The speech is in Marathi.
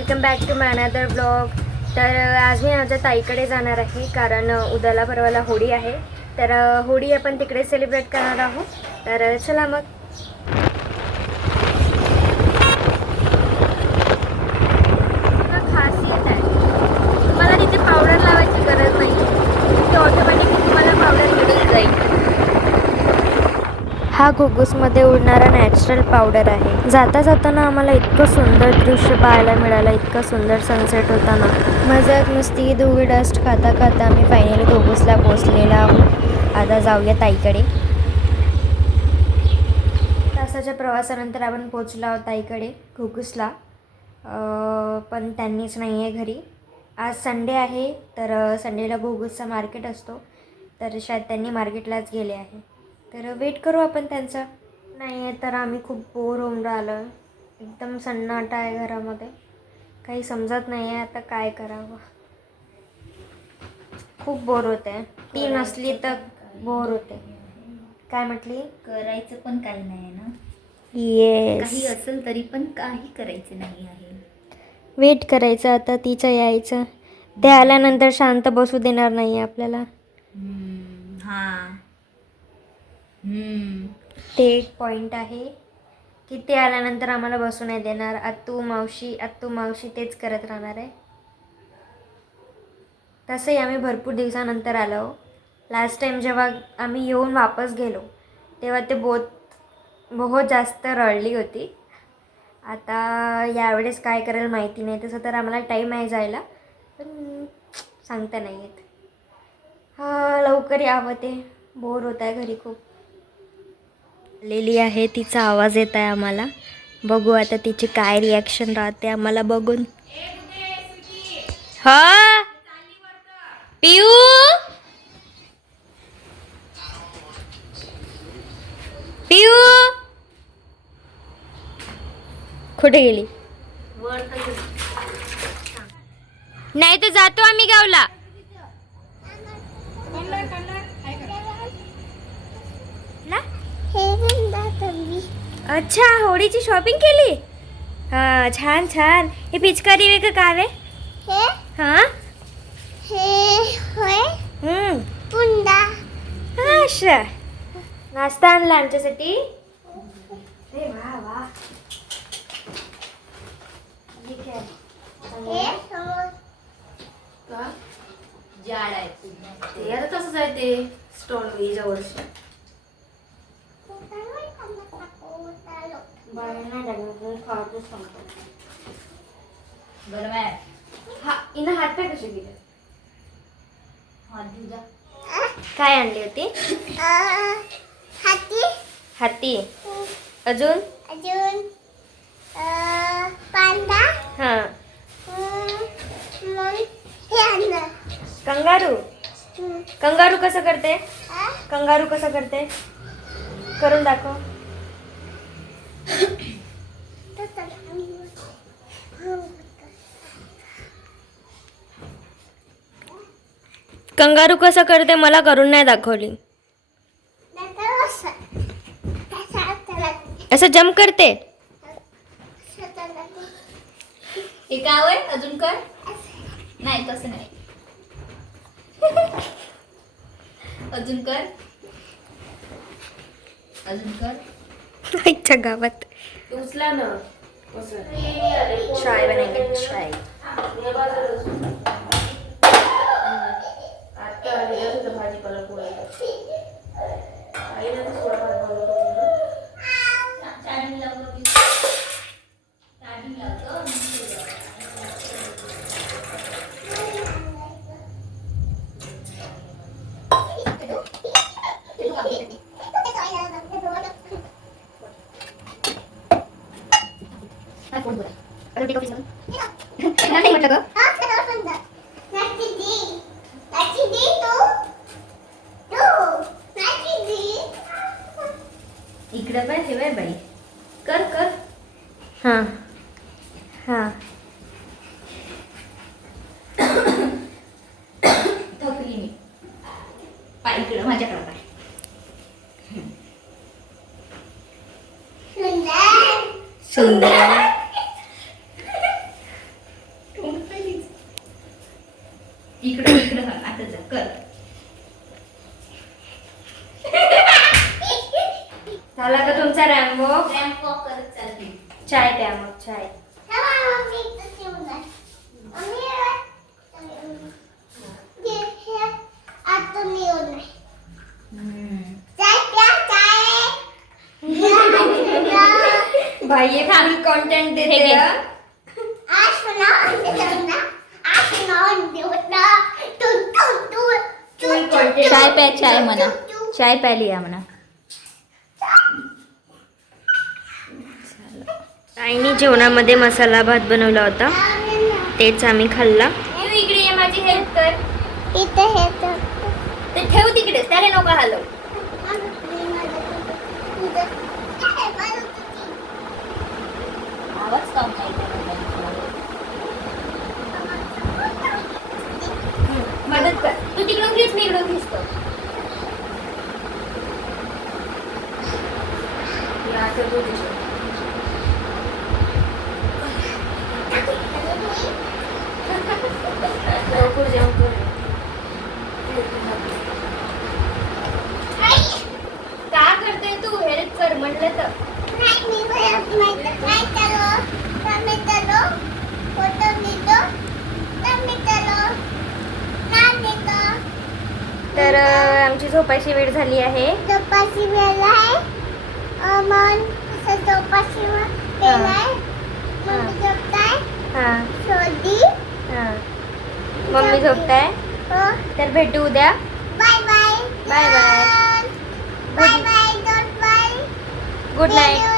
Welcome back to my another blog. तर आज मी माझ्या ताईकडे जाणार आहे कारण उद्याला परवाला होळी आहे। तर होळी आपण तिकडे सेलिब्रेट करणार आहोत। तर चला मग। खासियत आहे, तुम्हाला तिथे पावडर लावायची गरज नाही, ते ऑटोमॅटिक तुम्हाला पावडर मिळून जाईल। हा घुगुसमध्ये उडणारा नॅचरल पावडर आहे। जाता जाताना आम्हाला इतकं सुंदर दृश्य पाहायला मिळालं, इतका सुंदर सनसेट होता ना। मजाक मस्ती धुळी डस्ट खाता खाता आम्ही फायनली घुगुसला पोहोचलेला आहोत। आता जाऊया ताईकडे। तासाच्या प्रवासानंतर आपण पोहोचलो आहोत ताईकडे घुगुसला। पण त्यांनीच नाही आहे घरी। आज संडे आहे, तर संडेला घुगुसचा मार्केट असतो, तर शायद त्यांनी मार्केटलाच गेले आहे। तर वेट करू आपण त्यांचा। नाही आहे तर आम्ही खूप बोर होऊन राहिलो, एकदम सन्नाटा आहे घरामध्ये, काही समजत नाही आहे आता काय करावं। खूप बोर होते, ती नसली तर बोर होते। काय म्हटली? करायचं पण काही नाही ना। येस, काही असेल तरी पण काही करायचं नाही आहे। वेट करायचं आता तिचं यायचं। ते आल्यानंतर शांत बसू देणार नाही आपल्याला। ते एक पॉईंट आहे की ते आल्यानंतर आम्हाला बसू नाही देणार। आत्तू मावशी तेच करत राहणार आहे। तसंही आम्ही भरपूर दिवसानंतर आलो। लास्ट टाइम जेव्हा आम्ही येऊन वापस गेलो तेव्हा ते बहुत जास्त रडली होती। आता यावेळेस काय करेल माहिती नाही। तसं तर आम्हाला टाईम आहे जायला, पण सांगता नाही येत। लवकर यावं, ते बोर होत आहे घरी खूप। आलेली आहे, तिचा आवाज येत आहे आम्हाला। बघू आता तिची काय रिॲक्शन राहते आम्हाला बघून। हा पिऊ, पिऊ कुठे गेली? नाही तर जातो आम्ही गावला। अच्छा, होळीची शॉपिंग केली? हा, छान छान। हे पिचकारी वे का काय? हा, अच्छा, नाश्ता आणला आमच्यासाठी। अरे वा वा, ठीक आहे। जाड आहे ते आता तसंच आहे, ते स्टोन वेच्या वर्षी बरं आहे। हा इना हात पाय कसे गेले? काय आणली होती? हाती। अजून हा, कंगारू। कंगारू कसं करते? कंगारू कसं करते? करून दाखव। कंगारू कसं करते मला करून नाही दाखवली। असं जम्प करते? हे काय होय? अजून कर। नाही तसं नाही। अजून कर, अजून कर। आईच्या गावात उचला ना। चाय बनाएंगे, चाय। आता भाजीपाला पोळायचा आई ना थोडा भात बनवतो। इकडे पण ठेवाय बाई, कर कर। हां हां, थकली मी। पाय इकडं माझ्याकडे पाय। सुंदर। इकडे इकडे सांग आता जा कर. झाला का तुमचा रॅम्बो? रॅम्प वॉक करत चालते. चाय प्या मग चाय. भाई ये फुल कंटेंट देते हे घे. हैं. फुल कंटेंट. चाय प्या चाय म्हणा. चाय प्याली या म्हणा. आईने जेवणामध्ये मसाला भात बनवला होता, तेच आम्ही खाल्ला. इकडे ये माझी हेल्प कर. ते ठेव तिकडे त्याला नको हलव. आवाज कम मदत कर. तू तिकडून घ्यास मी इकडून घेसतो. लवकर जेवण कर. का करते तू हेल्प कर म्हटलं तर. तर आमची झोपायची वेळ झाली आहे. हां हां मम्मी झोपताय. तर भेटू उद्या. Bye bye bye bye. Bye bye. Good night.